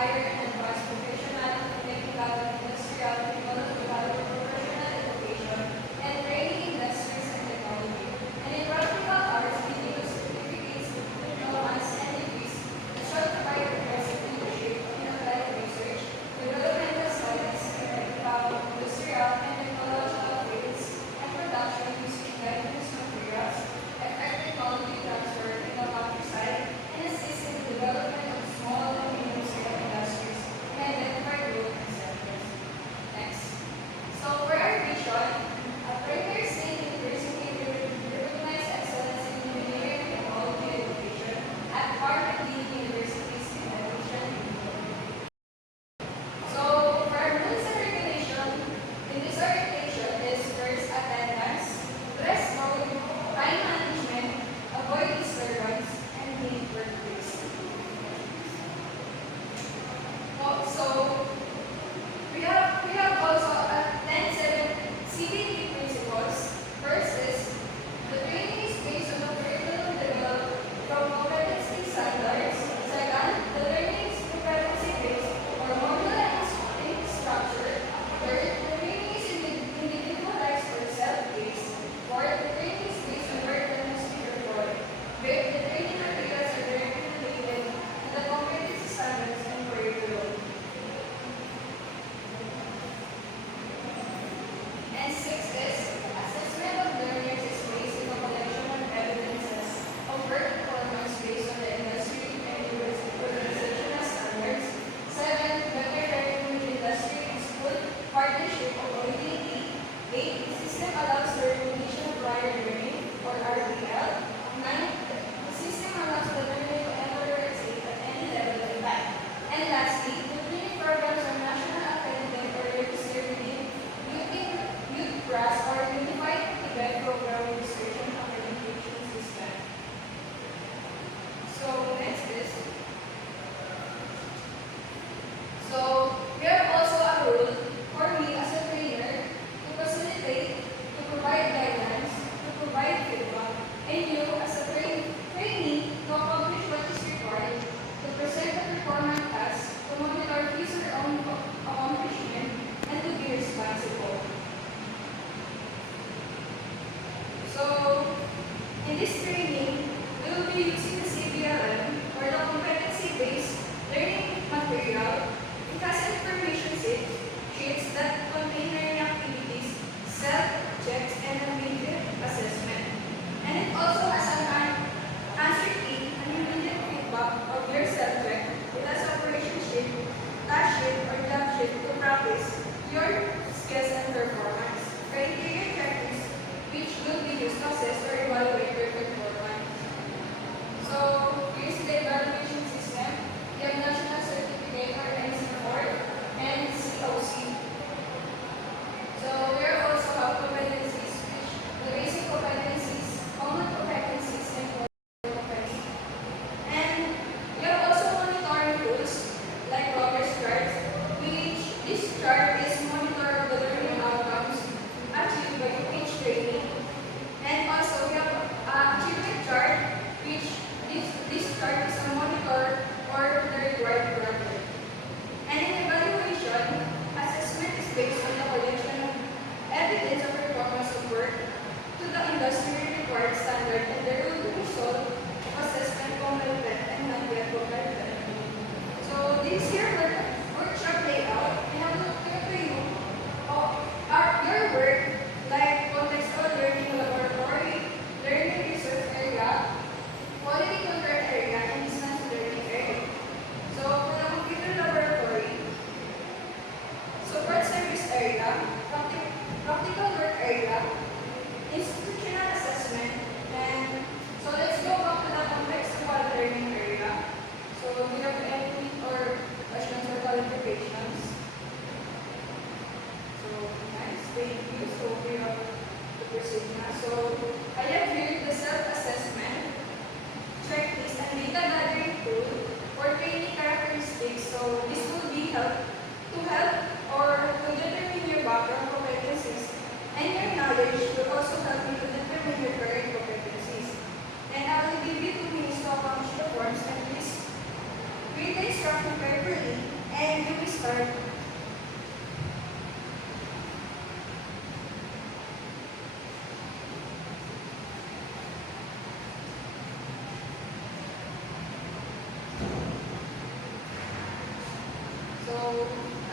hire and advance professional, technical, industrial, technological, professional education, and training industries and technology. And in practical arts, we need certificates, diplomas, and degrees that shall provide progressive leadership in applied research, developmental studies, technical, industrial, and technological fields, and production using indigenous materials, effect technology transfer in the countryside, and assist in the development of small and medium-scale industries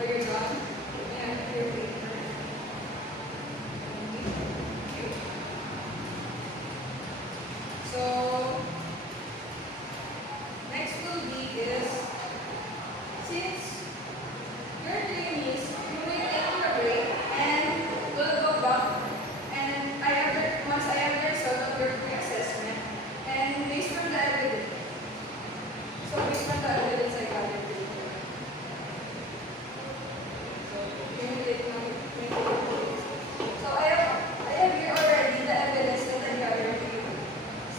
you're done, and your paper. Okay. So, next will be is, since your trainees, you will take a break and we'll go back and once I have the result of your pre-assessment and based on the evidence. So based on the evidence I gathered today. So I have here already the evidence that I gathered to you.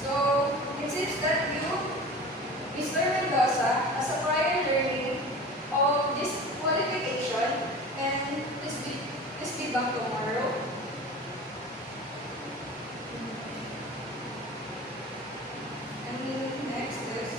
So it seems that you, Mr. Mendoza, as a prior learning of this qualification, and this be back tomorrow. And next is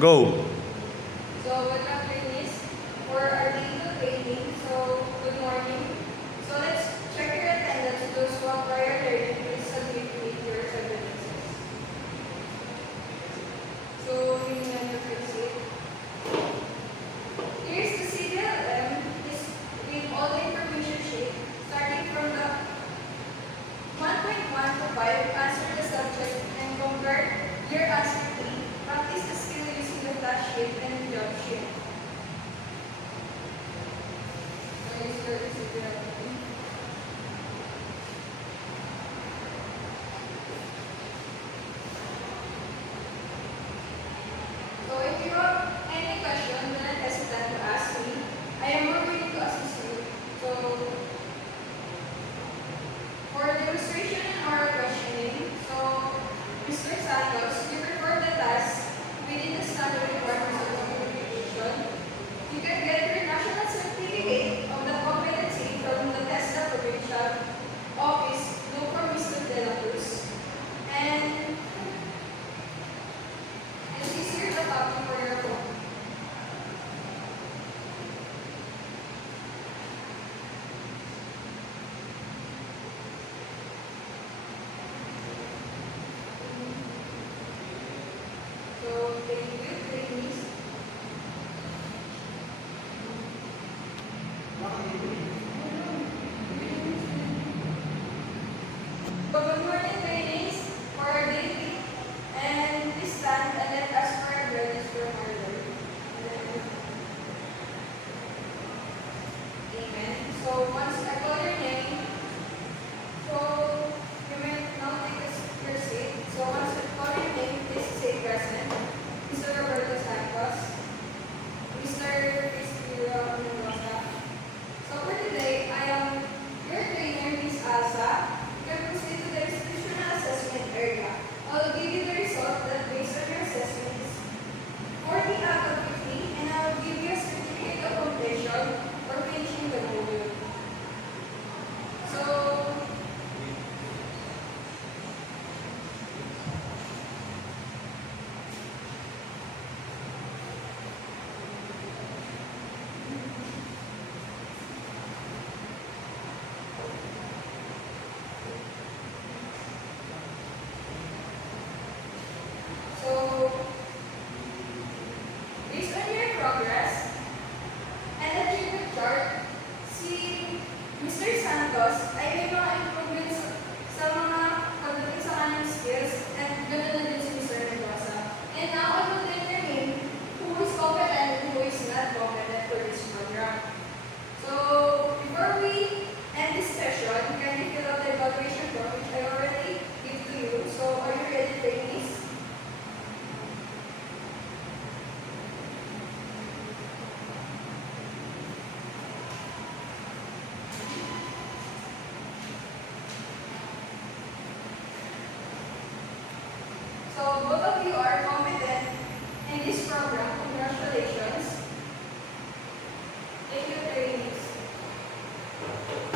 Go. so welcome trainees for our legal training. So good morning. So let's check your attendance. Those who are prior learning, please submit your evidences. So you may proceed. Here's the CDLM is with all the information sheet starting from the 1.1 to 5. Answer the subject and convert your answer to practice the skill using the flash sheet and job sheet. So here's your CDLM. So if you have any question, do not hesitate to ask me. I am more willing to assist you. So for demonstration and oral questioning, so Mr. Santos, you perform the task within the standard requirements of the qualification. You can get your national certificate of the competency from the TESDA Provincial Office, look for Mr. De La Cruz. And this is here the copy for your phone. So thank you, trainees. So good morning, trainees. For our daily and please stand and let us for our brothers from our Lord. Amen. So once I call your name, so you may now take your seat. So once I call your name, please say present. Mr. Roberto Santos, Mr. Cristiano Mendoza. So for today, I am your trainer, Miss Alsa. You can proceed to the institutional assessment area. I'll give you the result that based on your assessment is 40 out of 50, and I'll give you a certificate of completion for finishing the module. So based on your progress and achievement chart, si Mr. Santos ay may mga improvements sa mga pagdating sa kanyang skills and ganoon na din si Mr. Mendoza. And now I will determine who is competent and who is not competent for this program. So before we end this session, can you fill out the evaluation form which I already give to you? So are you ready, trainees? So both of you are competent in this program